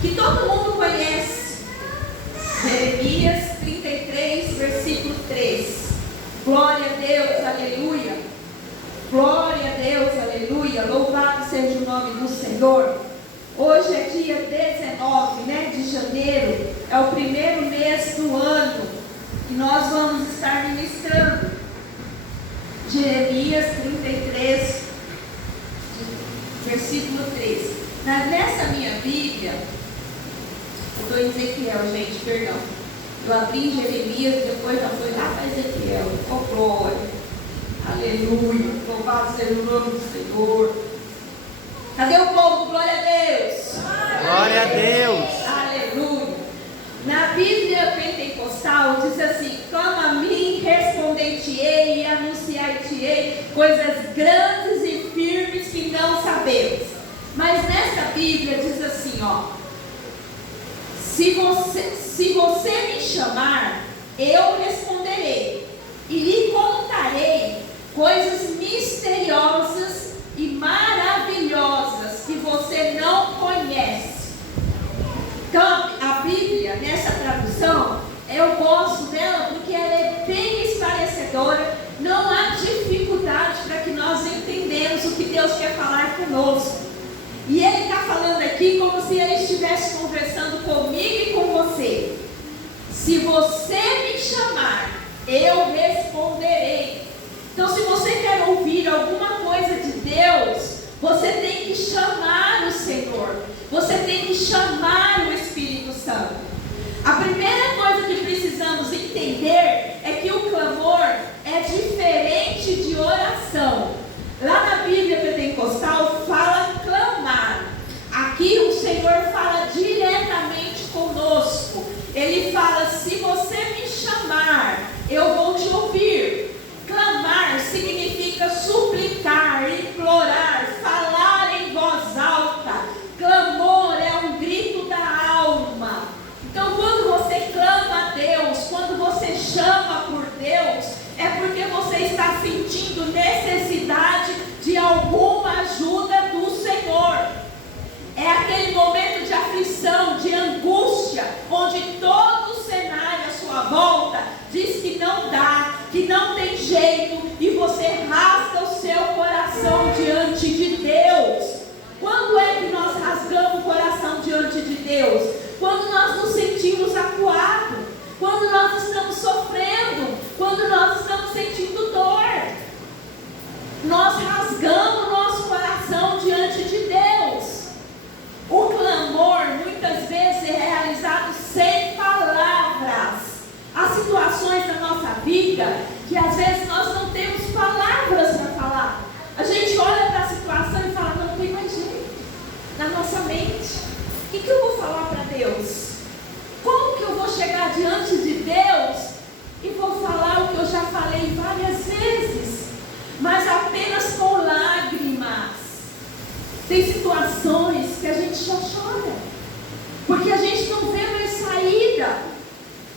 que todo mundo conhece. Jeremias 33, versículo 3. Glória a Deus, aleluia. Glória a Deus, aleluia. Louvado seja o nome do Senhor. Hoje é dia 19, de janeiro. É o primeiro mês do ano. E nós vamos estar ministrando Jeremias 33, versículo 3. Nessa minha Bíblia, eu estou em Ezequiel, gente, perdão. Eu abri em Jeremias, depois já fui lá para Ezequiel. Oh, glória. Aleluia. Louvado seja o nome do Senhor. Cadê o povo? Glória a Deus. Glória a Deus. Aleluia. Na Bíblia pentecostal diz assim: clama a mim, responder-te-ei e anunciar-te-ei coisas grandes e firmes que não sabemos. Mas nessa Bíblia diz assim, se você me chamar, eu responderei e lhe contarei coisas misteriosas e maravilhosas que você não conhece. Então, a Bíblia, nessa tradução, eu gosto dela porque ela é bem esclarecedora. Não há dificuldade para que nós entendamos o que Deus quer falar conosco. E Ele está falando aqui como se Ele estivesse conversando comigo e com você. Se você me chamar, eu responderei. Então, se você quer ouvir alguma coisa de Deus, você tem que chamar o Senhor. Você tem que chamar o Espírito Santo. A primeira coisa que precisamos entender é que o clamor é diferente de oração. Lá na Bíblia pentecostal fala clamar. Aqui o Senhor fala diretamente conosco. Ele fala: se você me chamar, eu vou te ouvir. Clamar significa suplicar, implorar, falar em voz alta. Clamor é um grito da alma. Então, quando você clama a Deus, quando você chama por Deus, é porque você está sentindo necessidade de alguma ajuda do Senhor. É aquele momento de aflição, de angústia, onde todo o cenário à sua volta diz que não dá, que não tem jeito, e você rasga o seu coração diante de Deus. Quando é que nós rasgamos o coração diante de Deus? Quando nós nos sentimos acuados, quando nós estamos sofrendo, quando nós estamos sentindo dor. Nós rasgamos o nosso coração diante de Deus. O clamor muitas vezes é realizado sem palavras. Há situações na nossa vida que às vezes nós não temos palavras para falar. A gente olha para a situação e fala: não tem mais jeito. Na nossa mente, o que eu vou falar para Deus? Como que eu vou chegar diante de Deus e vou falar o que eu já falei várias vezes, mas apenas com lágrimas? Tem situações que a gente só chora, porque a gente não vê mais saída,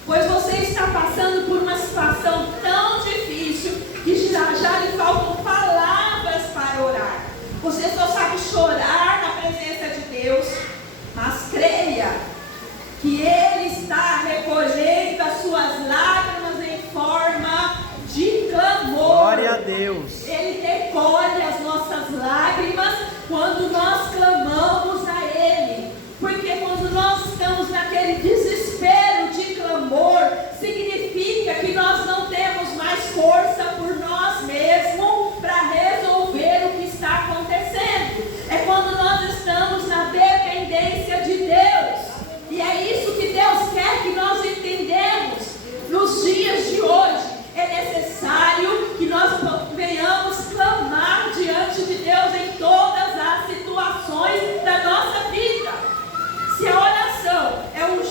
pois você está passando por uma situação tão difícil que já lhe faltam palavras para orar. Você só sabe chorar na presença de Deus, mas creia que Ele está recolhendo as suas lágrimas em forma de clamor. Glória a Deus. Ele recolhe as nossas lágrimas quando nós clamamos a Ele. Porque quando nós estamos naquele desespero de clamor, significa que nós não temos mais força por nós mesmos para resolver o que está acontecendo. É quando nós estamos na dependência de Deus. E é isso que Deus quer que nós entendamos nos dias de hoje. É necessário que nós venhamos clamar diante de Deus em todas as situações da nossa vida. Se a oração é um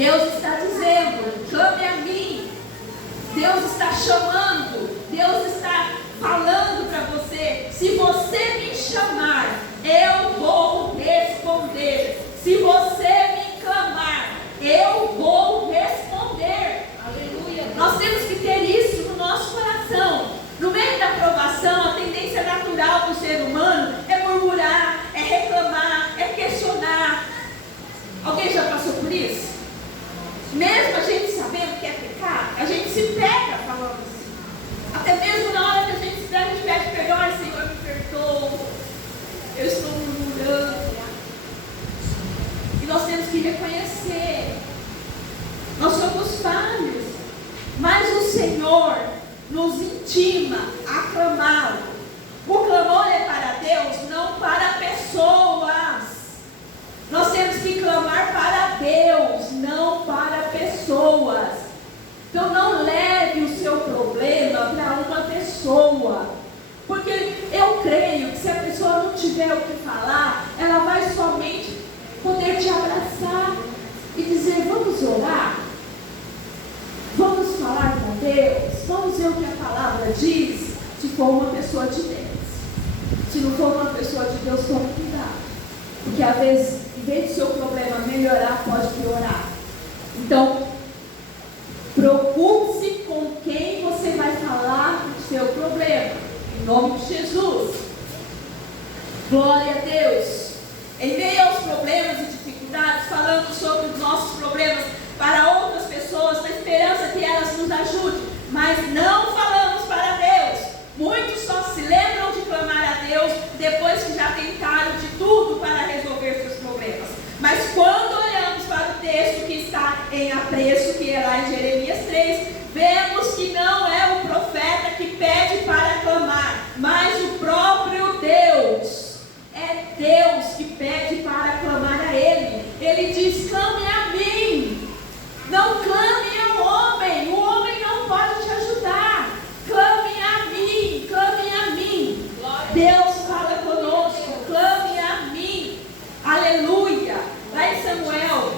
Deus está dizendo: clame a mim. Deus está chamando, Deus está falando para você: se você me chamar, eu vou responder. Se você me clamar, eu vou responder. Aleluia. Nós temos que ter isso no nosso coração. No meio da provação, a tendência natural do ser humano é murmurar, é reclamar, é questionar. Alguém já passou por isso? Mesmo a gente sabendo que é pecado, a gente se pega falando assim. Até mesmo na hora que a gente pede perdão: ai, Senhor, me perdoa, eu estou murmurando. E nós temos que reconhecer: nós somos falhos, mas o Senhor nos intima a clamá-lo. O clamor é para Deus, não para pessoas. Nós temos que clamar para Deus, não para pessoas. Então não leve o seu problema para uma pessoa, porque eu creio que se a pessoa não tiver o que falar, ela vai somente poder te abraçar e dizer: vamos orar, vamos falar com Deus, vamos ver o que a palavra diz. Se for uma pessoa de Deus. Se não for uma pessoa de Deus, tome cuidado, porque às vezes, em vez do seu problema melhorar, pode piorar. Então, preocupe-se com quem você vai falar do seu problema, em nome de Jesus. Glória a Deus. Em meio aos problemas e dificuldades, falamos sobre os nossos problemas para outras pessoas, na esperança que elas nos ajudem, mas não falamos para Deus. Muitos só se lembram de clamar a Deus depois que já tentaram de tudo para resolver seus problemas. Mas quando olhamos para o texto que está em apreço, que é lá em Jeremias 3, vemos que não é o profeta que pede para clamar, mas o próprio Deus. É Deus que pede para clamar a Ele. Ele diz: clame a mim, não clame ao homem. O homem não pode te ajudar. Clame a mim, clame a mim. Deus fala conosco: clame a mim. Aleluia. Lá em Samuel,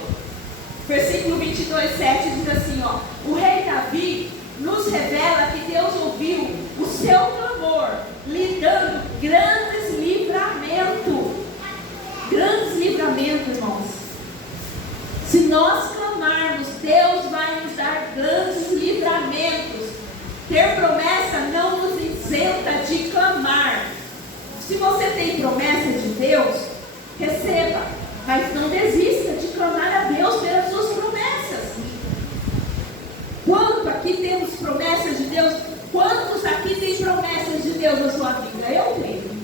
versículo 22, 7 diz assim: o rei Davi nos revela que Deus ouviu o seu clamor, lhe dando grandes livramentos. Grandes livramentos, irmãos. Se nós clamarmos, Deus vai nos dar grandes livramentos. Ter promessa não nos isenta de clamar. Se você tem promessa de Deus, receba, mas não desista de clamar a Deus pelas suas promessas. Quanto aqui temos promessas de Deus? Quantos aqui têm promessas de Deus na sua vida? Eu tenho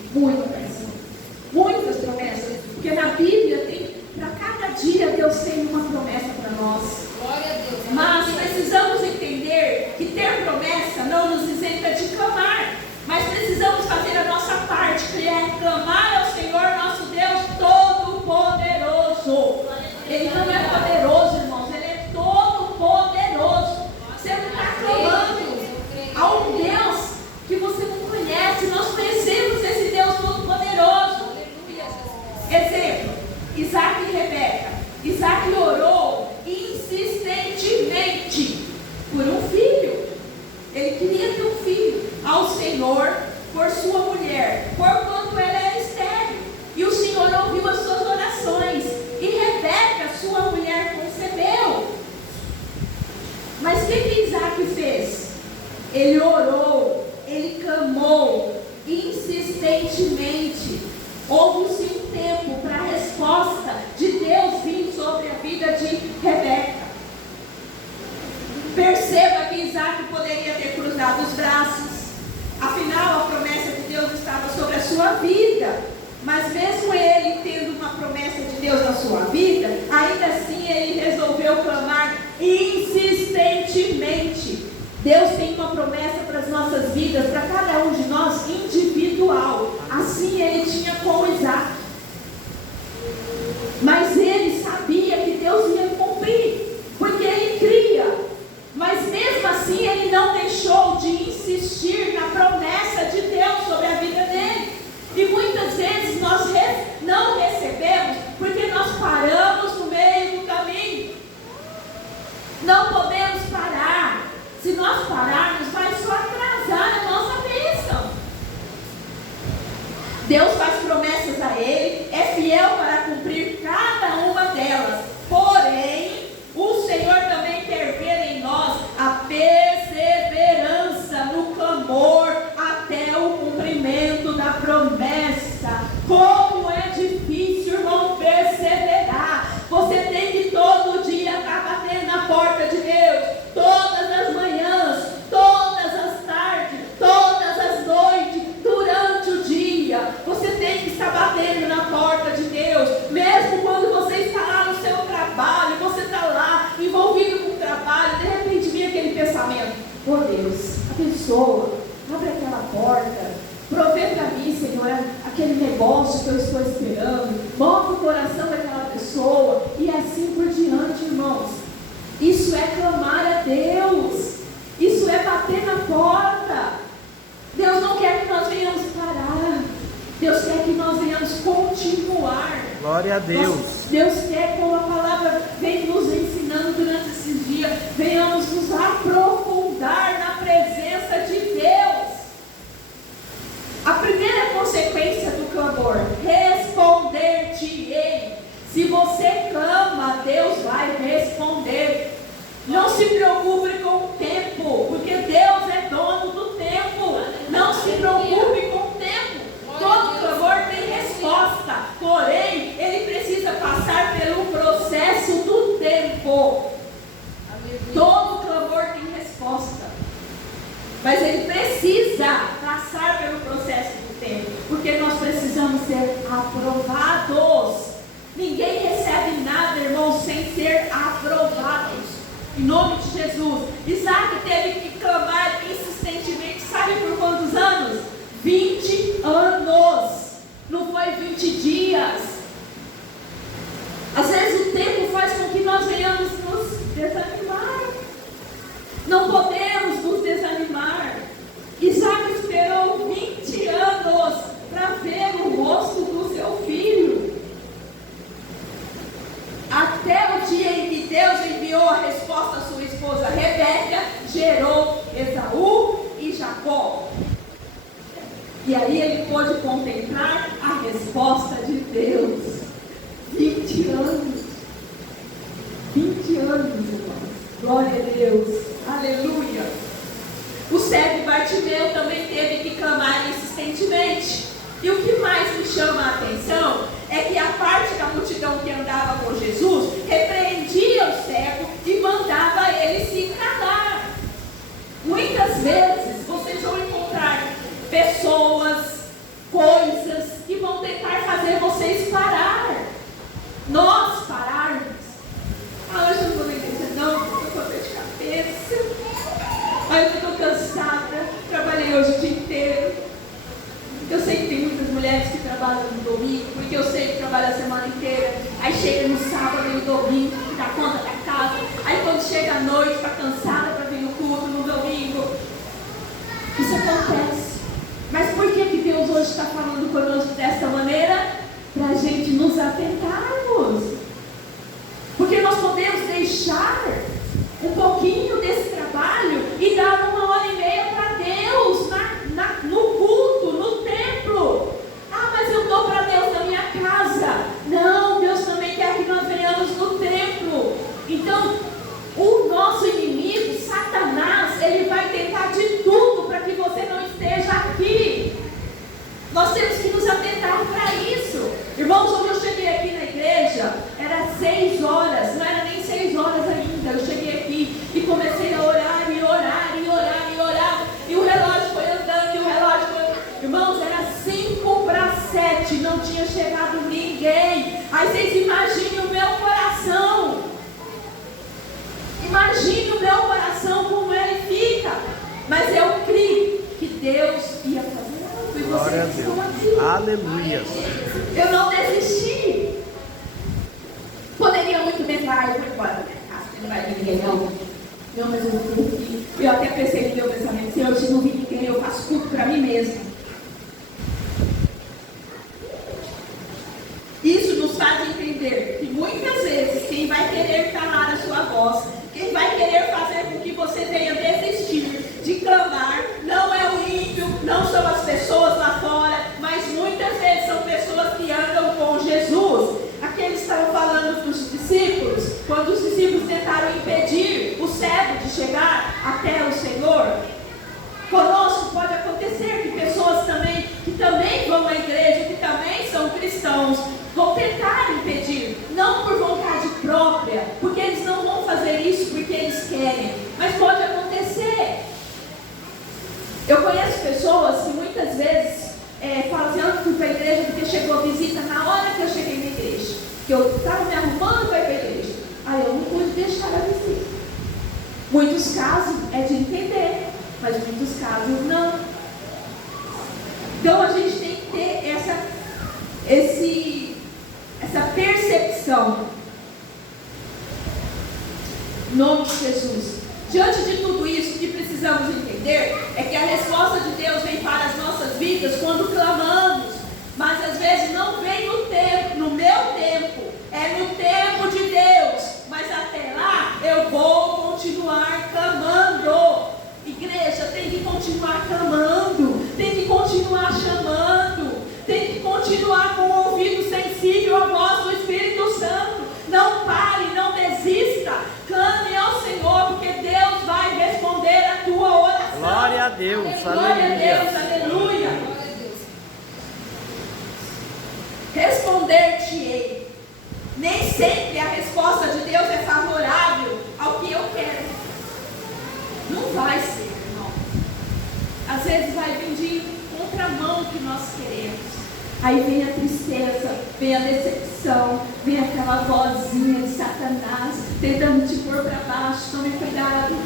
muitas promessas, porque na Bíblia tem, para cada dia Deus tem uma promessa para nós. Glória a Deus. Mas precisamos entender que ter promessa não nos isenta de clamar, mas precisamos fazer a nossa parte, que é clamar ao Senhor nosso Deus Todo-Poderoso. Ele não é poderoso, irmãos, Ele é todo-poderoso. Você não está clamando a um Deus que você não conhece. Nós conhecemos esse Deus todo-poderoso. Exemplo: Isaac e Rebeca. Isaac orou insistentemente por um filho. Ele queria ter um filho ao Senhor por sua mulher, porquanto ela era estéril. E o Senhor ouviu as suas orações, e Rebeca, sua mulher, concebeu. Mas o que Isaac fez? Ele orou, ele clamou insistentemente. Houve-se um tempo para a resposta de Deus vir sobre a vida de Rebeca. Perceba que Isaac poderia ter cruzado os braços, afinal a promessa de Deus estava sobre a sua vida. Mas mesmo ele tendo uma promessa de Deus na sua vida, ainda assim ele resolveu clamar insistentemente. Deus tem uma promessa para as nossas vidas, para cada um de nós individual. Assim ele tinha com Isaac. Mas ele sabia que Deus ia cumprir, porque ele cria. Mas mesmo assim ele não deixou de insistir na promessa de Deus sobre a vida dele. E muitas vezes nós não recebemos porque nós paramos no meio do caminho. Deus faz promessas a ele, é fiel para cumprir cada uma delas. Porém, o Senhor também quer ver em nós a perseverança no clamor até o cumprimento da promessa. Como é difícil, irmão, perseverar. Você tem que todo dia estar batendo na porta de Deus, todas as manhãs, todas as tardes, todas as noites, durante o dia. Você tem que estar batendo na porta de Deus, mesmo quando você está lá no seu trabalho, você está lá envolvido com o trabalho, de repente vem aquele pensamento: oh Deus, abençoa, abre aquela porta, provê para mim, Senhor, aquele negócio que eu estou esperando, move o coração daquela pessoa, e assim por diante, irmãos. Isso é clamar a Deus, isso é bater na porta. Deus não quer que nós venhamos parar, Deus quer que nós venhamos continuar. Glória a Deus. Deus quer, como a palavra vem nos ensinando durante esses dias, venhamos nos aprofundar na presença de Deus. A primeira consequência do clamor: responder-te-ei. Se você clama, Deus vai responder. Não se preocupe com o tempo, porque Deus é dono do tempo. Não se preocupe com o tempo. Todo clamor tem resposta, porém, ele precisa passar pelo processo do tempo. Todo clamor tem resposta, mas ele precisa passar pelo processo do tempo, porque nós precisamos ser aprovados. Ninguém recebe nada, irmão, sem ser aprovados. Em nome de Jesus. Isaac teve que clamar insistentemente, sabe por quantos anos? 20 anos. Não foi 20 dias. Às vezes o tempo faz com que nós venhamos nos desanimar. Não podemos nos desanimar. Isaac esperou 20 anos para ver o rosto do seu filho. Até o dia em que Deus enviou a resposta à sua esposa Rebeca, gerou Esaú e Jacó. E aí ele pôde contemplar a resposta de Deus. 20 anos. 20 anos, irmãos. Glória a Deus. Aleluia. O cego Bartimeu também teve que clamar insistentemente. E o que mais me chama a atenção é que a parte da multidão que andava com Jesus repreendia o cego e mandava ele se calar. Muitas vezes vocês vão encontrar pessoas, coisas que vão tentar fazer vocês parar. Nós pararmos. Hoje eu não vou na igreja não, eu estou com dor de cabeça. Eu estou cansada, trabalhei hoje o dia inteiro. Eu sei que tem muitas mulheres que trabalham no domingo, porque eu sei que trabalha a semana inteira. Aí chega no sábado e no domingo, dá conta da casa. Aí quando chega à noite, está cansada para vir no culto no domingo. Isso acontece. Mas por que Deus hoje está falando conosco desta maneira? Para a gente nos atentarmos. Porque nós podemos deixar um pouquinho desse trabalho e dar 1h30 para Deus no culto, no templo. Ah, mas eu dou para Deus na minha casa. Não, Deus também quer que nós venhamos no templo. Então, o nosso inimigo, Satanás, ele vai tentar de tudo para que você não esteja aqui. Nós temos que nos atentar para isso. Irmãos, quando eu cheguei aqui na igreja, era 6 horas, não era nem 6 horas ainda. Eu cheguei aqui e comecei a orar, e orar, e orar, e orar. E o relógio foi andando, e o relógio foi andando. Irmãos, era 5:07, não tinha chegado ninguém. Aí vocês imaginem o meu coração. Imagine o meu coração como ele fica. Mas eu criei que Deus ia fazer. Glória a Deus. Aleluia. Eu não desisti. Poderia muito bem falar, eu vou embora da minha casa, não vai vir ninguém não. Não, mas eu vou aqui. Eu até pensei no meu pensamento, se eu não vir ninguém, eu faço culto para mim mesmo. Isso nos faz entender que muitas vezes quem vai querer calar a sua voz, quem vai querer fazer com que você venha desistir de clamar, não é o ímpio, não são as pessoas lá fora, mas muitas vezes cristãos vão tentar impedir, não por vontade própria, porque eles não vão fazer isso porque eles querem, mas pode acontecer. Eu conheço pessoas que muitas vezes falam assim: eu não fui para a igreja porque chegou a visita na hora que eu cheguei na igreja, que eu estava me arrumando para ir para a igreja, aí eu não pude deixar a visita. Muitos casos é de entender, mas muitos casos não. Então a gente tem que ter essa percepção. Em nome de Jesus. Diante de tudo isso, o que precisamos entender é que a resposta de Deus vem para as nossas vidas quando clamamos, mas às vezes não vem no tempo, no meu tempo, é no tempo de Deus, mas até lá eu vou continuar clamando. Igreja, tem que continuar clamando, tem que continuar chamando, tem que continuar com o ouvido sensível à voz do Espírito Santo. Não pare, não desista, clame ao Senhor, porque Deus vai responder a tua oração. Glória a Deus, Glória a Deus, aleluia. Responder-te-ei. Nem sempre a resposta de Deus é favorável ao que eu quero. Não vai ser, irmão. Às vezes vai vir de contramão que nós queremos. Aí vem a tristeza, vem a decepção, vem aquela vozinha de Satanás tentando te pôr para baixo. Tome cuidado.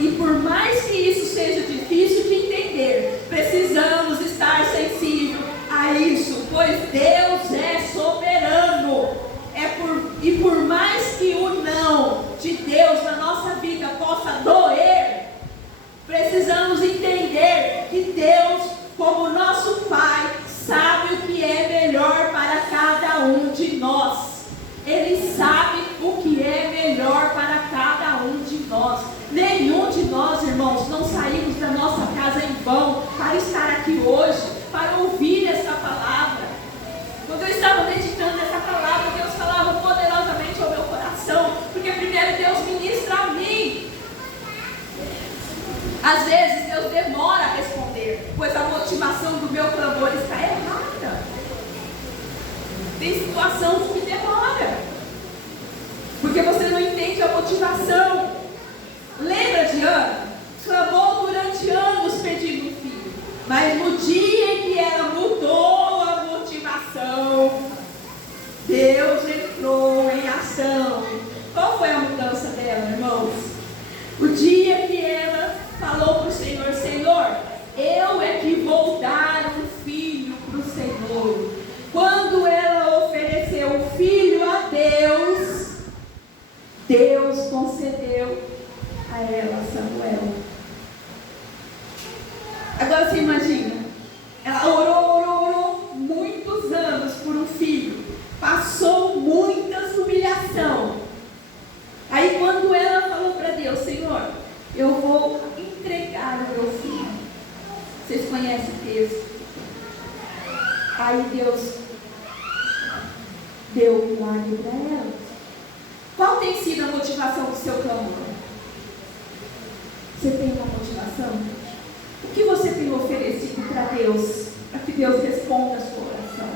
E por mais que isso seja difícil de entender, precisamos estar sensíveis a isso, pois Deus é soberano. E por mais que o não de Deus na nossa vida possa doer, precisamos entender que Deus, como nosso Pai, sabe o que é melhor para cada um de nós. Ele sabe o que é melhor para cada um de nós. Nenhum de nós, irmãos, não saímos da nossa casa em vão para estar aqui hoje, para ouvir essa palavra. Quando eu estava meditando essa palavra, Deus falava poderosamente ao meu coração, porque primeiro Deus ministra a mim. Às vezes Deus demora a responder, pois a motivação do meu clamor está errada. Tem situação que demora, porque você não entende a motivação. Lembra de Ana? Clamou durante anos pedindo um filho, mas no dia em que ela mudou a motivação, Deus entrou em ação. Qual foi a mudança dela, irmãos? O dia que ela falou para o Senhor: Senhor, eu é que vou dar um filho para o Senhor. Quando ela ofereceu o filho a Deus, Deus concedeu a ela Samuel. Agora você imagina, ela orou muitos anos por um filho, passou muitas humilhações. Aí quando ela falou para Deus: Senhor, eu vou entregar o meu filho. Vocês conhecem o texto? Aí Deus deu o milagre para ela. Qual tem sido a motivação do seu clamor? Você tem uma motivação? O que você tem oferecido para Deus, para que Deus responda a sua oração?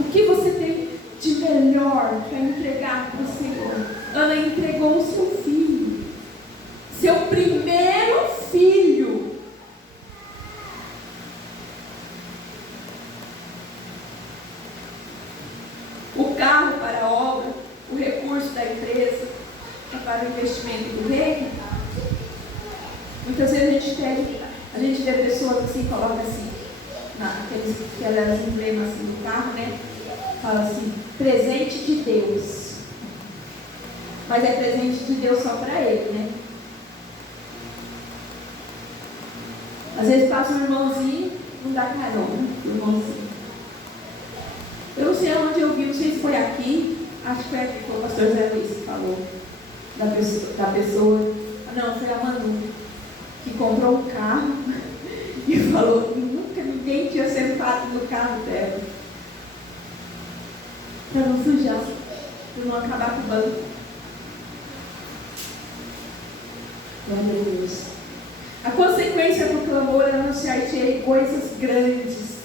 O que você tem de melhor para entregar para o Senhor? Ana entregou o seu filho, seu primeiro filho. O carro para a obra, o recurso da empresa, para o investimento do reino. Muitas vezes a gente vê pessoas assim, coloca assim, aqueles emblemas assim no carro, né? Fala assim: presente de Deus. Mas é presente de Deus só para ele, né? Às vezes passa um irmãozinho, não dá carona, irmãozinho. Eu não sei onde eu vi, não sei se foi aqui, acho que foi aqui, foi o pastor Zé Luiz que falou da pessoa. Não, foi a Manu, que comprou um carro e falou que nunca ninguém tinha sentado no carro dela, para não sujar, para não acabar com o banco. Glória a Deus. A consequência do clamor é anunciar-te coisas grandes.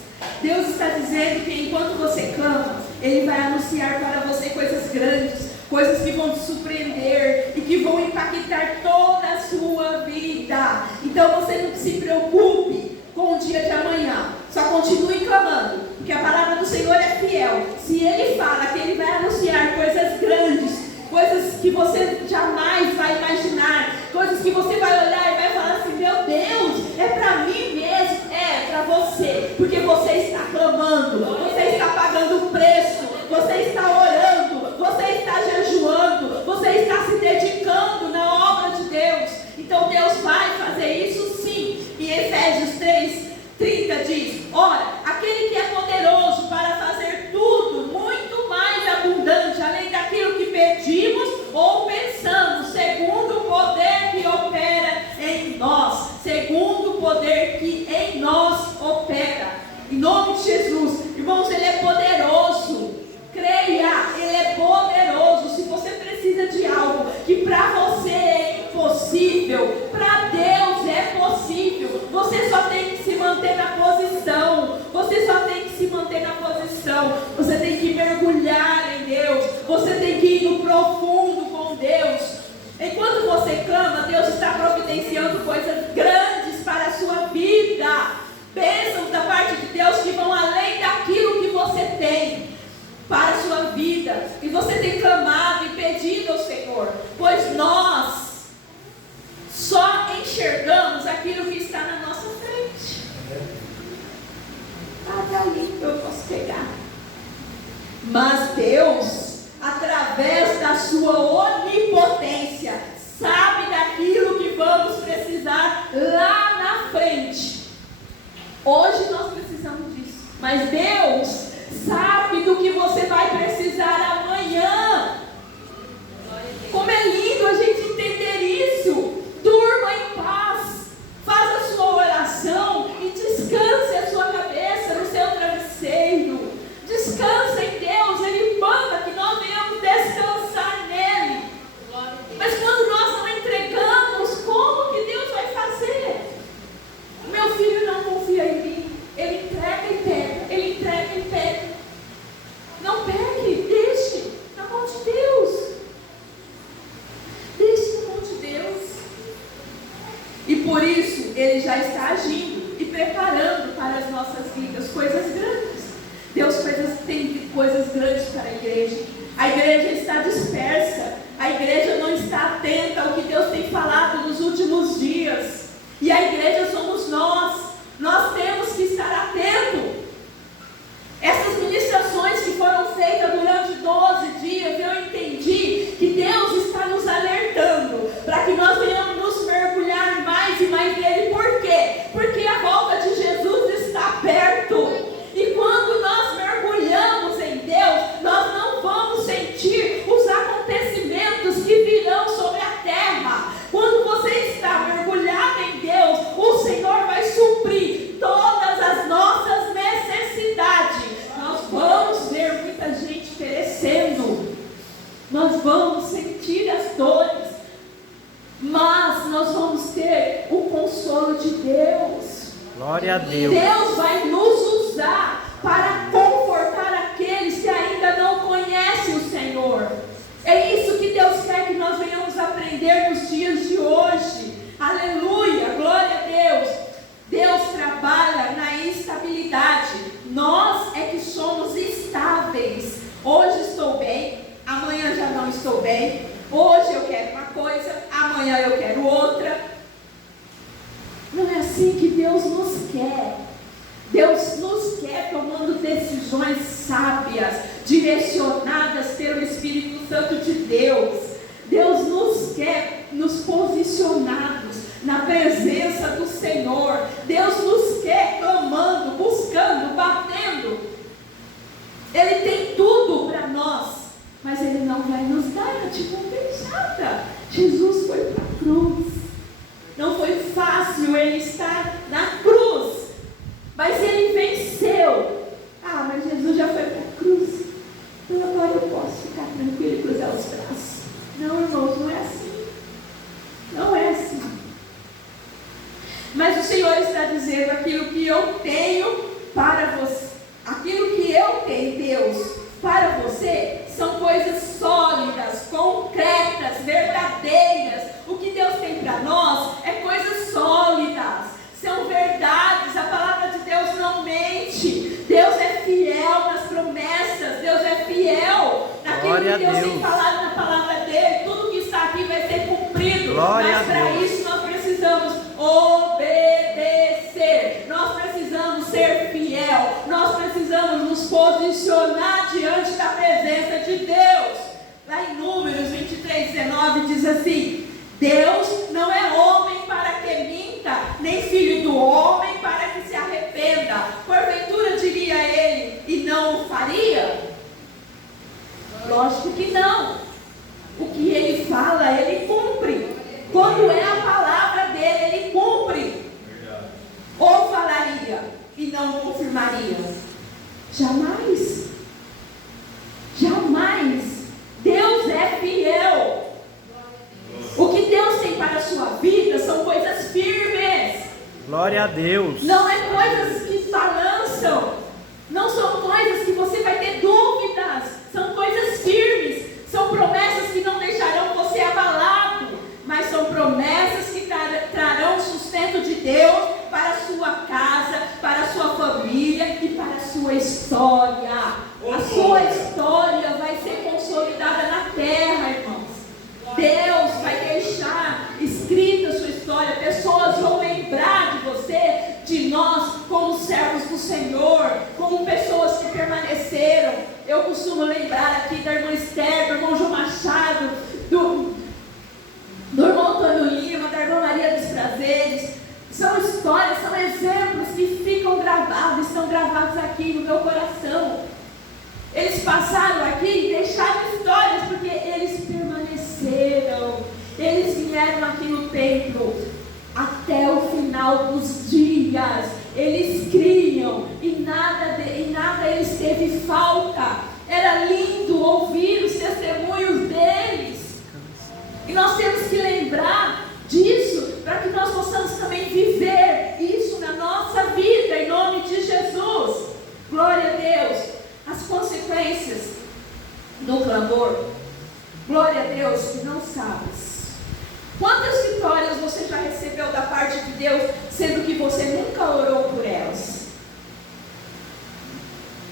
está dizendo que enquanto você clama, Ele vai anunciar para você coisas grandes, coisas que vão te surpreender e que vão impactar toda a sua vida. Então você não se preocupe com o dia de amanhã, só continue clamando, porque a palavra do Senhor é fiel. Se Ele fala que Ele vai anunciar coisas grandes, coisas que você jamais vai imaginar, coisas que você vai olhar e vai falar assim: meu Deus, é para mim mesmo. É para você, porque você está clamando, você está pagando o preço, você está orando, você está jejuando, você está se dedicando na obra de Deus. Então Deus vai fazer isso sim. Em Efésios 3:30 diz: ora, aquele que é poderoso para fazer tudo muito mais abundante, além daquilo que pedimos ou pensamos, segundo o poder que opera em nós. Segundo o poder que em nós opera. Em nome de Jesus. Irmãos, Ele é poderoso. Creia, Ele é poderoso. Se você precisa de algo que para você é impossível, para Deus é possível. Você só tem que se manter na posição. Você só tem que se manter na posição. Você tem que mergulhar em Deus. Você tem que ir no profundo com Deus. Enquanto você clama, Deus está providenciando coisas grandes para a sua vida. Bênçãos da parte de Deus que vão além daquilo que você tem para a sua vida. E você tem clamado e pedido ao Senhor, pois nós só enxergamos aquilo que está na nossa frente. Dali eu posso pegar. Mas Deus, através da sua onipotência, sabe daquilo que vamos precisar lá na frente. Hoje nós precisamos disso, mas Deus sabe do que você vai precisar amanhã. Como é lindo a gente entender isso. Durma em paz, faça a sua oração e descanse a sua cabeça no seu travesseiro. Descansa em Deus. Ele manda que nós venhamos descansar nele. Mas quando nós não entregamos, como que Deus vai fazer? O meu filho não confia em mim. Ele entrega e pega. Ele entrega e pega. Não pegue, deixe na mão de Deus. Deixe na mão de Deus. E por isso Ele já está agindo e preparando para as nossas vidas coisas grandes. Deus tem coisas grandes para a igreja. A igreja está dispersa. A igreja não está atenta ao que Deus tem falado nos últimos dias. E a igreja somos nós. Nós temos que estar atentos. Essas ministrações que foram feitas durante 12 dias, eu entendi que Deus está nos alertando para que nós venhamos nos mergulhar mais e mais nele. Por quê? Porque a volta de Jesus está perto. E quando nós mergulhamos em Deus, nós não vamos sentir os acontecimentos que virão sobre a terra. Quando você está mergulhado em Deus, o Senhor vai suprir todas as nossas necessidades. Nós vamos ver muita gente perecendo. Nós vamos sentir as dores. Mas nós vamos ter o consolo de Deus. Glória a Deus. Deus vai nos usar para confortar aqueles que ainda não conhecem o Senhor. É isso que Deus quer que nós venhamos aprender nos dias de hoje. Aleluia, glória a Deus. Deus trabalha na instabilidade. Nós é que somos estáveis. Hoje estou bem, amanhã já não estou bem. Hoje eu quero uma coisa, amanhã eu quero outra. Não é assim que Deus nos quer. Deus nos quer tomando decisões sábias, direcionadas pelo Espírito Santo de Deus. Deus nos quer nos posicionados na presença do Senhor. Deus nos quer clamando, buscando, batendo. Ele tem tudo para nós, mas Ele não vai nos dar de compensada. Jesus foi para a cruz. Não foi fácil Ele estar na cruz, mas Ele venceu. Ah, mas Jesus já foi para a cruz, então agora eu posso ficar tranquilo e cruzar os braços. Não, irmãos, não é assim. Não é assim. Mas o Senhor está dizendo: aquilo que eu tenho para você, Glória que Deus a tem Deus. falado na palavra dele, tudo que está aqui vai ser cumprido. Glória Mas a para Deus. isso nós precisamos obedecer. Nós precisamos ser fiel. Nós precisamos nos posicionar diante da presença de Deus. Lá em Números 23:19 diz assim: Deus não é homem para que minta, nem filho do homem para que se arrependa. Porventura diria ele e não o faria? Lógico que não. O que ele fala, ele cumpre. Quando é a palavra dele, ele cumpre. Ou falaria e não confirmaria? Jamais. Jamais. Deus é fiel. O que Deus tem para a sua vida são coisas firmes. Glória a Deus. Não é coisas que balançam. Não são coisas que você vai ter dúvidas. São coisas firmes. São promessas que não deixarão você abalado. Mas são promessas que trarão o sustento de Deus para a sua casa, para a sua família e para a sua história. A sua história vai ser consolidada na terra, irmãos. Deus vai deixar escrita a sua história. Pessoas vão lembrar de você, de nós, como servos do Senhor, como pessoas que permaneceram. Eu costumo lembrar aqui da irmã Esther, do irmão João Machado, do irmão Antônio Lima, da irmã Maria dos Prazeres. São histórias, são exemplos que ficam gravados, estão gravados aqui no meu coração. Eles passaram aqui e deixaram histórias, porque eles permaneceram. Eles vieram aqui no templo até o final dos dias. Eles criam e nada eles teve falta. Era lindo ouvir os testemunhos deles. E nós temos que lembrar disso, para que nós possamos também viver isso na nossa vida, em nome de Jesus. Glória a Deus. As consequências do clamor, glória a Deus, que não sabes. Quantas vitórias você já recebeu da parte de Deus, sendo que você nunca orou por elas?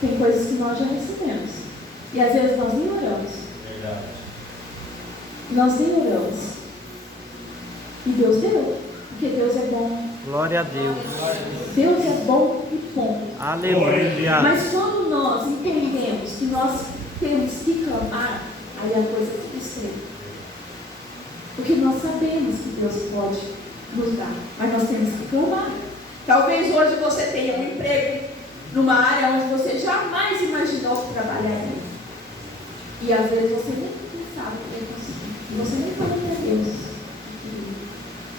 Tem coisas que nós já recebemos, e às vezes nós nem oramos. Verdade. Nós nem oramos. E Deus deu, porque Deus é bom. Glória a Deus. Deus é bom e ponto. Aleluia. Mas quando nós entendemos que nós temos que clamar, aí a coisa fica estranha. Porque nós sabemos que Deus pode nos dar, mas nós temos que clamar. Talvez hoje você tenha um emprego numa área onde você jamais imaginou trabalharia. E às vezes você nem sabe que é possível. E você nem fala para Deus.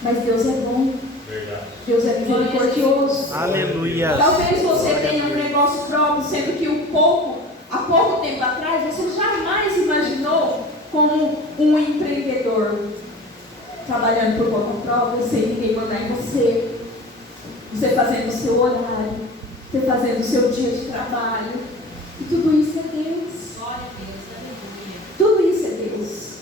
Mas Deus é bom. Verdade. Deus é misericordioso. Aleluia. Talvez você tenha um negócio próprio, sendo que há pouco tempo atrás, você jamais imaginou como um empreendedor, trabalhando por conta própria, sem ninguém mandar em você, você fazendo o seu horário, você fazendo o seu dia de trabalho. E tudo isso é Deus. Tudo isso é Deus.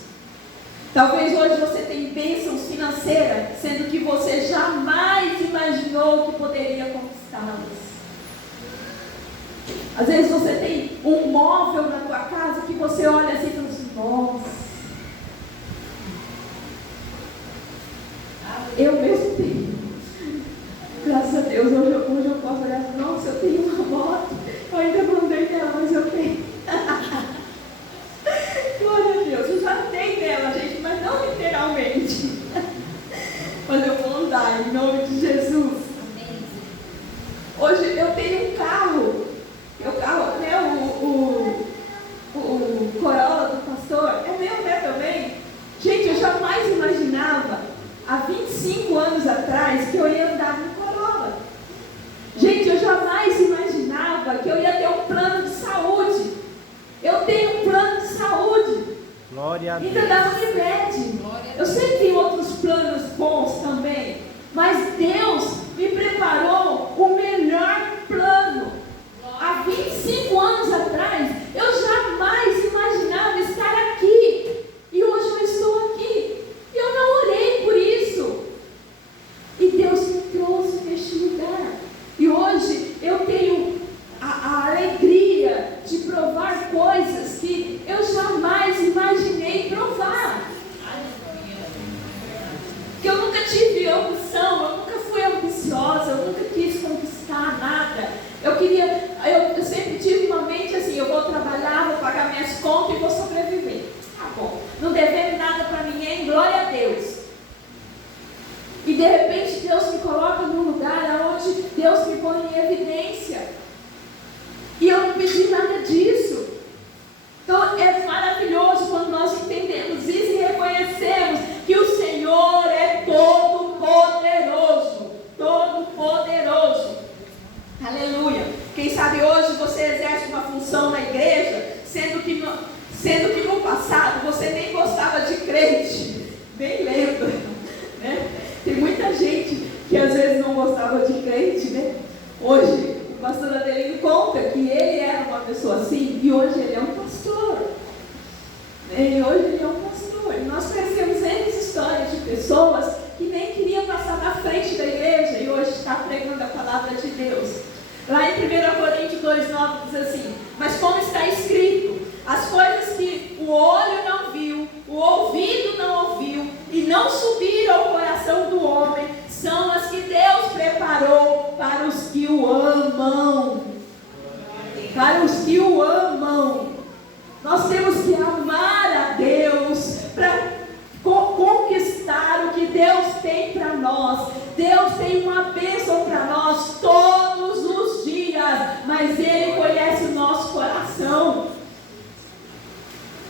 Talvez hoje você tenha bênçãos financeiras, sendo que você jamais imaginou que poderia conquistá-las. Às vezes você tem um móvel na tua casa que você olha assim e fala assim: nossa, eu mesmo tenho. Graças a Deus, hoje eu posso olhar assim: nossa, eu tenho uma moto, eu ainda não andei nela, mas eu tenho. Glória a Deus, eu já andei nela, gente, mas não literalmente. Mas eu vou andar em nome de Jesus. Hoje eu tenho um carro, né, o Corolla do pastor, é meu, né, também. Gente, eu jamais imaginava, há 25 anos atrás, que eu ia andar no Corolla. Gente, eu jamais imaginava que eu ia ter um plano de saúde. Eu tenho um plano de saúde. Glória a Deus. Ainda dá Unimed. Eu sei que tem outros planos bons também, mas Deus me preparou o melhor plano. Há 25 anos atrás, eu jamais imaginava estar aqui. E hoje eu estou aqui. Eu não orei por isso. E Deus me trouxe neste lugar. E hoje eu tenho a alegria de provar coisas que eu jamais Sabe, hoje você exerce uma função na igreja, sendo que no passado você nem gostava de crente. Bem lembra, né? Tem muita gente que às vezes não gostava de crente, né? Hoje, o pastor Adelino conta que ele era uma pessoa assim, e hoje ele é um pastor. Hoje ele é um pastor. E nós conhecemos N histórias de pessoas que nem queriam passar na frente da igreja e hoje está pregando a palavra de Deus. Lá em 1 Coríntios 2,9 diz assim: mas como está escrito, as coisas que o olho não viu, o ouvido não ouviu e não subiram ao coração do homem, são as que Deus preparou para os que o amam. Para os que o amam. Nós temos que amar a Deus para conquistar o que Deus tem para nós. Deus tem uma bênção para nós todos os dias, mas Ele conhece o nosso coração.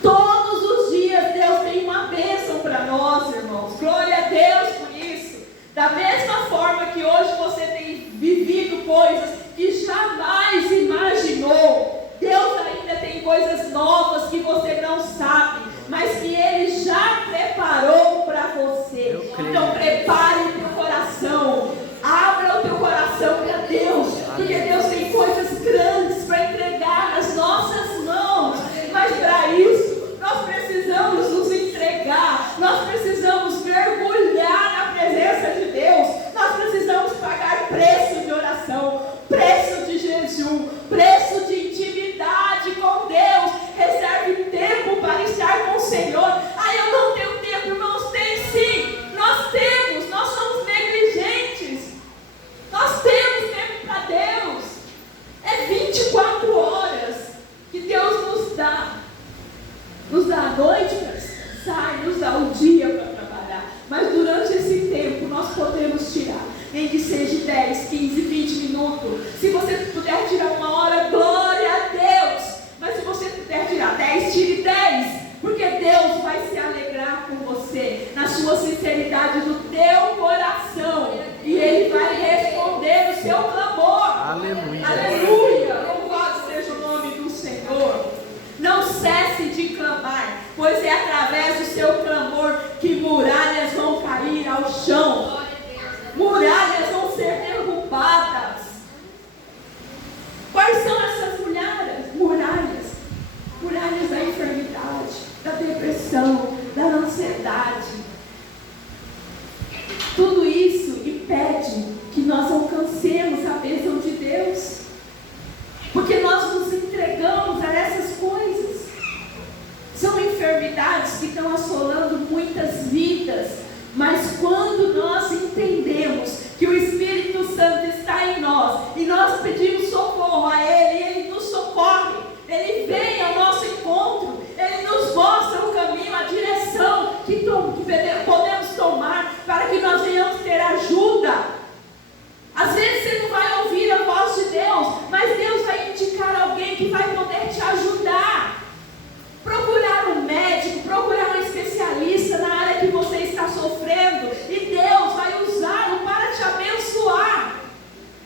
Todos os dias Deus tem uma bênção para nós, irmãos. Glória a Deus por isso. Da mesma forma que hoje você tem vivido coisas que jamais imaginou, Deus ainda tem coisas novas que você não sabe, mas que Ele já preparou para você. Então prepare o teu coração, abra o teu coração para Deus, porque Deus tem coisas grandes para entregar nas nossas mãos. Mas para isso nós precisamos nos entregar, nós precisamos mergulhar na presença de Deus, nós precisamos pagar preço de oração, preço de jejum, preço de intimidade com Deus. Reserve tempo para estar com o Senhor. Eu não tenho tempo, irmãos. Tem sim, nós temos, nós somos negligentes. Nós temos tempo para Deus. É 24 horas que Deus nos dá a noite para descansar, nos dá o dia para trabalhar, mas durante esse tempo nós podemos tirar, nem que seja 10, 15, 20 minutos. Se você puder tirar 1 hora, glória a Deus. Mas se você puder tirar 10, tire 10, porque Deus vai se alegrar com você, na sua sinceridade do teu coração, e Ele vai responder o seu clamor. Aleluia. Aleluia. Louvado seja o nome do Senhor. Não cesse de clamar, pois é através do seu clamor que muralhas vão cair ao chão. Muralhas vão ser derrubadas. Quais são essas muralhas? Muralhas da enfermidade, da depressão, da ansiedade. Tudo isso impede que nós alcancemos a bênção de Deus, porque nós nos entregamos a essas coisas. São enfermidades que estão assolando muitas vidas, mas quando nós entendemos que o Espírito Santo está em nós e nós pedimos socorro a Ele, Ele nos socorre, Ele vem ao nosso encontro, Ele nos mostra o caminho, a direção que podemos tomar para que nós venhamos ter ajuda. Às vezes você não vai ouvir a voz de Deus, mas Deus vai indicar alguém que vai poder te ajudar. Procurar um médico, procurar um especialista na área que você está sofrendo, e Deus vai usá-lo para te abençoar.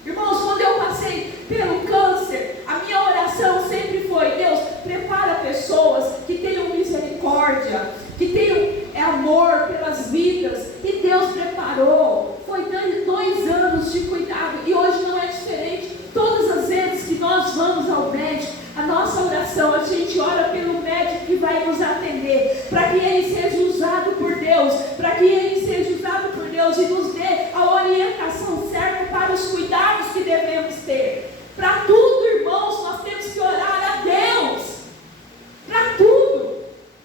Irmãos, quando eu passei pelo câncer, a minha oração sempre foi: Deus, prepara pessoas que tenham misericórdia, que tenham amor pelas vidas. E Deus preparou. Foi 2 anos de cuidado, e hoje não é diferente. Todas as vezes que nós vamos ao médico, a nossa oração, a gente ora pelo médico que vai nos atender, para que ele seja usado por Deus, para que ele seja usado por Deus e nos dê a orientação certa para os cuidados que devemos ter. Para tudo, irmãos, nós temos que orar a Deus. Para tudo.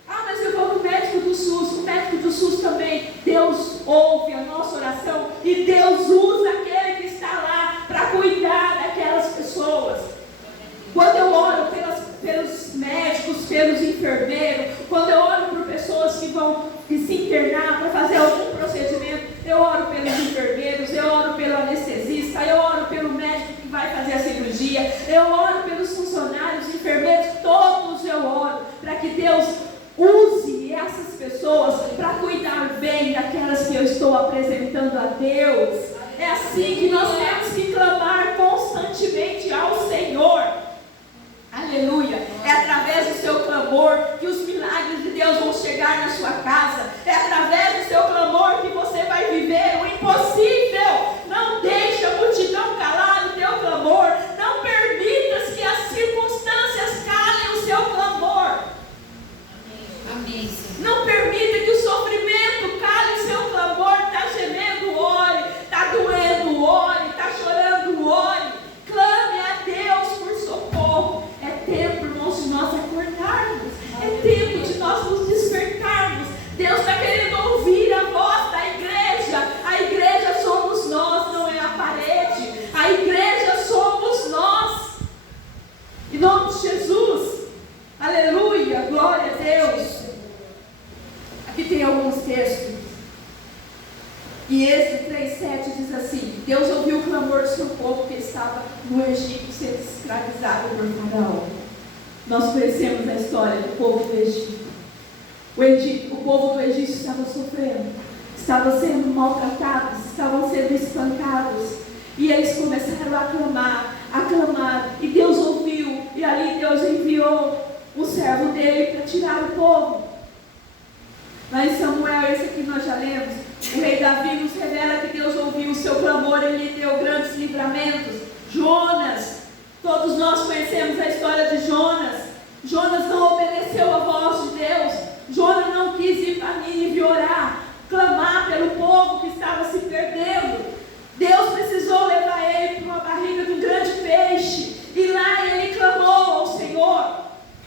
Mas eu vou no médico do SUS. O médico do SUS também, Deus ouve a nossa oração e Deus usa aquele que está lá para cuidar daquelas pessoas. Quando eu oro pelos médicos, pelos enfermeiros, quando eu oro por pessoas que vão se internar para fazer algum procedimento, eu oro pelos enfermeiros, eu oro pelo anestesista, eu oro pelo médico que vai fazer a cirurgia, eu oro pelos funcionários, enfermeiros, todos eu oro, para que Deus use essas pessoas para cuidar bem daquelas que eu estou apresentando a Deus. É assim que nós temos que clamar constantemente ao Senhor. chegar na sua casa. É através do seu clamor que você vai viver o impossível. Não deixe a multidão calar o teu clamor. Não permitas que as circunstâncias calem o seu clamor. Amém. Não permita que o sofrimento cale o seu clamor. Está gemendo, ore. Está doendo, ore. Está chorando, ore. Clame a Deus por socorro. É tempo, irmãos, de nós acordarmos. É tempo de nós nos despertarmos. Deus está querendo ouvir a voz da igreja. A igreja somos nós, não é a parede. A igreja somos nós. Em nome de Jesus. Aleluia, glória a Deus. Aqui tem alguns textos. E Êxodo 3:7 diz assim: Deus ouviu o clamor do seu povo que estava no Egito sendo escravizado por Faraó. Nós conhecemos a história do povo do Egito. O povo do Egito estava sofrendo, estavam sendo maltratados, estavam sendo espancados. E eles começaram a clamar. E Deus ouviu. E ali Deus enviou o servo dele para tirar o povo. Lá em Samuel, esse aqui nós já lemos. O rei Davi nos revela que Deus ouviu o seu clamor, ele deu grandes livramentos. Jonas, todos nós conhecemos a história de Jonas. Jonas não obedeceu a voz de Deus. Jonas não quis ir para Nínive orar, clamar pelo povo que estava se perdendo. Deus precisou levar ele para uma barriga de um grande peixe. E lá ele clamou ao Senhor.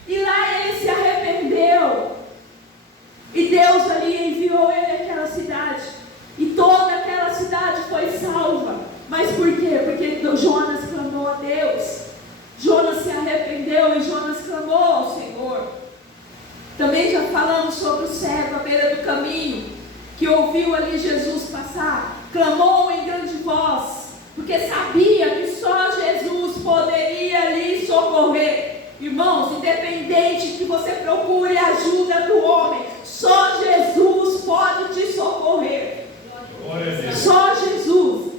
E lá ele se arrependeu. E Deus ali enviou ele àquela cidade. E toda aquela cidade foi salva. Mas por quê? Porque Jonas clamou a Deus. Jonas se arrependeu e Jonas clamou ao Senhor. Também já falamos sobre o cego à beira do caminho, que ouviu ali Jesus passar, clamou em grande voz, porque sabia que só Jesus poderia lhe socorrer. Irmãos, independente que você procure a ajuda do homem, só Jesus pode te socorrer. Só Jesus.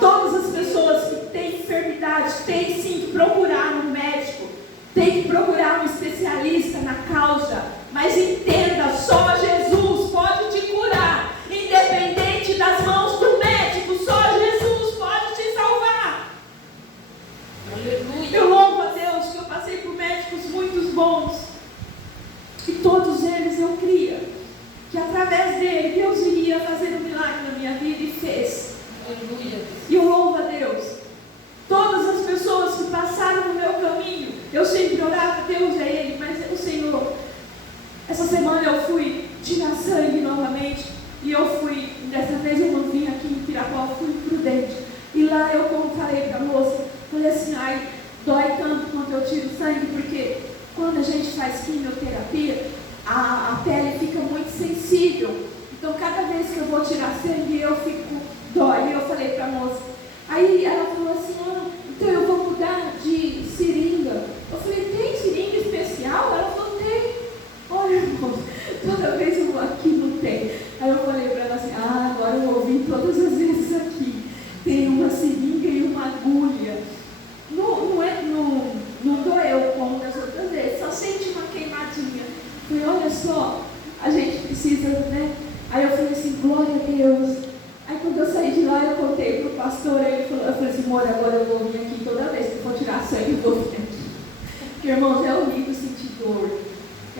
Todas as pessoas que têm enfermidade têm sim que procurar um médico, têm que procurar um especialista na causa. Mas entenda, só Jesus pode te curar. Independente das mãos do médico, só Jesus pode te salvar. Eu louvo a Deus que eu passei por médicos muito bons. E todos eles eu cria que através dele Deus iria fazer um milagre na minha vida e fez. E eu louvo a Deus. Todas as pessoas que passaram no meu caminho, eu sempre orava, Deus é Ele, mas é o Senhor. Essa semana eu fui tirar sangue novamente. E eu fui, dessa vez eu não vim aqui em Pirapó, fui prudente. E lá eu falei para a moça, falei assim, ai, dói tanto quando eu tiro sangue, porque quando a gente faz quimioterapia, a pele fica muito sensível. Então cada vez que eu vou tirar sangue, eu fico, dói. E eu falei para a moça. Aí ela falou assim, então eu vou mudar de seringa. Eu falei, tem seringa especial? Ela falou, tem. Olha, irmão, toda vez eu vou aqui, não tem. Aí eu falei para ela assim, agora eu ouvi todas as vezes aqui. Tem uma seringa e uma agulha. Não doeu como das outras vezes, só sente uma queimadinha. Eu falei, olha só, a gente precisa, né? Aí eu falei assim, glória a Deus. Aí quando eu saí de lá, eu contei para o pastor, aí eu falei assim, amor, agora eu vou vir aqui toda vez que eu for tirar sangue, eu vou vir aqui. Porque, irmãos, é horrível sentir dor.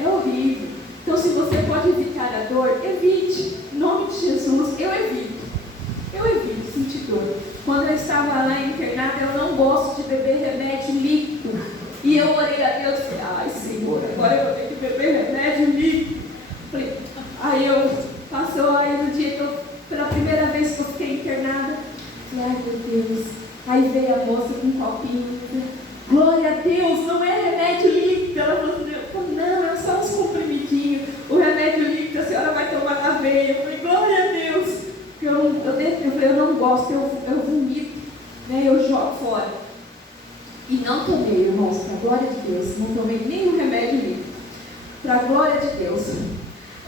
É horrível. Então, se você pode evitar a dor, evite. Em nome de Jesus, eu evito. Eu evito sentir dor. Quando eu estava lá internada, eu não gosto de beber remédio líquido. E eu orei a Deus e falei, ai Senhor, agora eu vou ter que beber remédio líquido. Falei, aí passou aí no dia que pela primeira vez que eu fiquei internada, falei, ai meu Deus. Aí veio a moça com um copinho, glória a Deus, não é remédio líquido. Ela falou, não, é só uns comprimidinhos. O remédio líquido a senhora vai tomar na veia. Eu falei, glória a Deus. Eu não gosto, eu vomito, né? Eu jogo fora. E não tomei, irmãos, para a glória de Deus, não tomei nenhum remédio líquido. Para a glória de Deus.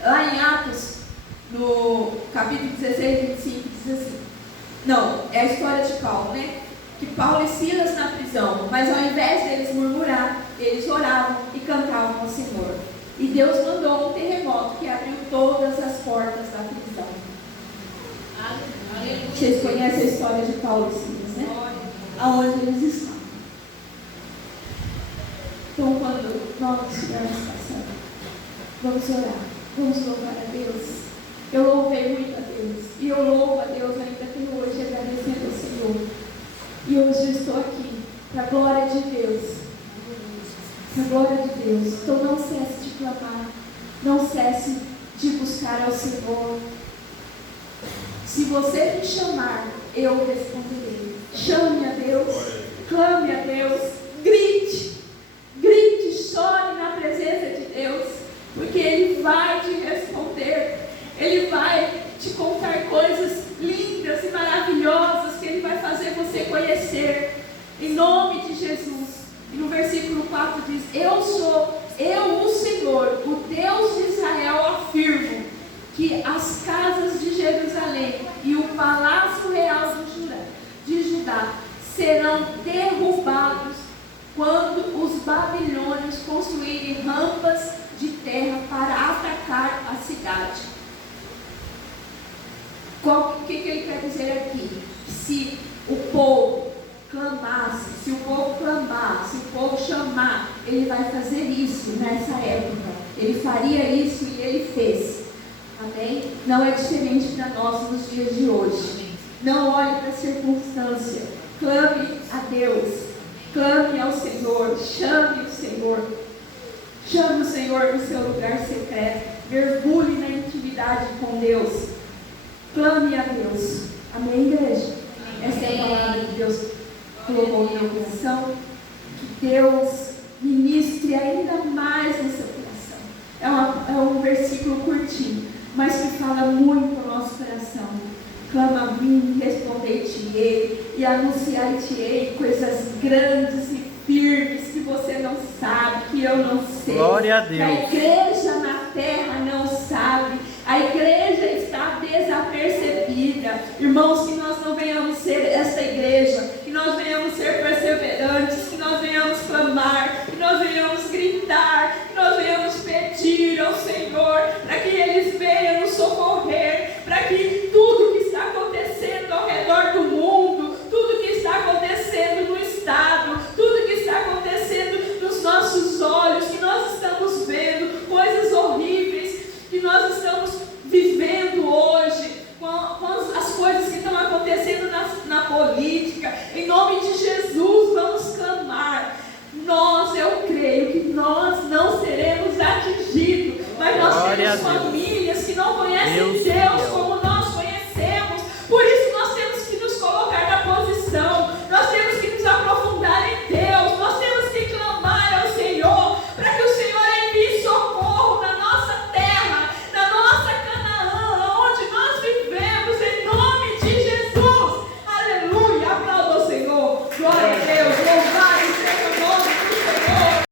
Lá em Atos, no capítulo 16, 25, diz assim, não, é a história de Paulo, né? Que Paulo e Silas na prisão, mas ao invés deles murmurar, eles oravam e cantavam ao Senhor. E Deus mandou um terremoto que abriu todas as portas da prisão. Vocês conhecem a história de Paulo e Silas, né? Aonde eles estão. Então, quando nós estivermos passando, vamos orar, vamos louvar a Deus. Eu louvei muito a Deus, e eu louvo a Deus ainda até hoje, agradecendo ao Senhor. E hoje eu estou aqui, para a glória de Deus. Para a glória de Deus. Então não cesse de clamar, não cesse de buscar ao Senhor. Se você me chamar, eu responderei. Chame a Deus, clame a Deus, grite, chore na presença de Deus, porque Ele vai te responder. Ele vai te contar coisas lindas e maravilhosas que Ele vai fazer você conhecer, em nome de Jesus. E no versículo 4 diz: eu, o Senhor, o Deus de Israel, afirmo que as casas de Jerusalém e o palácio real de Judá serão derrubados quando os babilônios construírem rampas de terra para atacar a cidade. O que ele quer dizer aqui? Se o povo clamasse, se o povo clamar, se o povo chamar, ele vai fazer isso nessa época. Ele faria isso e ele fez. Amém? Não é diferente para nós nos dias de hoje. Não olhe para a circunstância. Clame a Deus. Clame ao Senhor. Chame o Senhor. Chame o Senhor no seu lugar secreto. Mergulhe na intimidade com Deus. Clame a Deus. Amém, igreja? Essa é a palavra que Deus colocou no meu coração. Que Deus ministre ainda mais no seu coração. É um versículo curtinho, mas que fala muito ao nosso coração. Clama a mim, responder-te-ei e anunciar-te-ei coisas grandes e firmes que você não sabe, que eu não sei. Glória a Deus. Que a igreja na terra não sabe. A igreja está desapercebida. Irmãos, que nós não venhamos ser essa igreja, que nós venhamos ser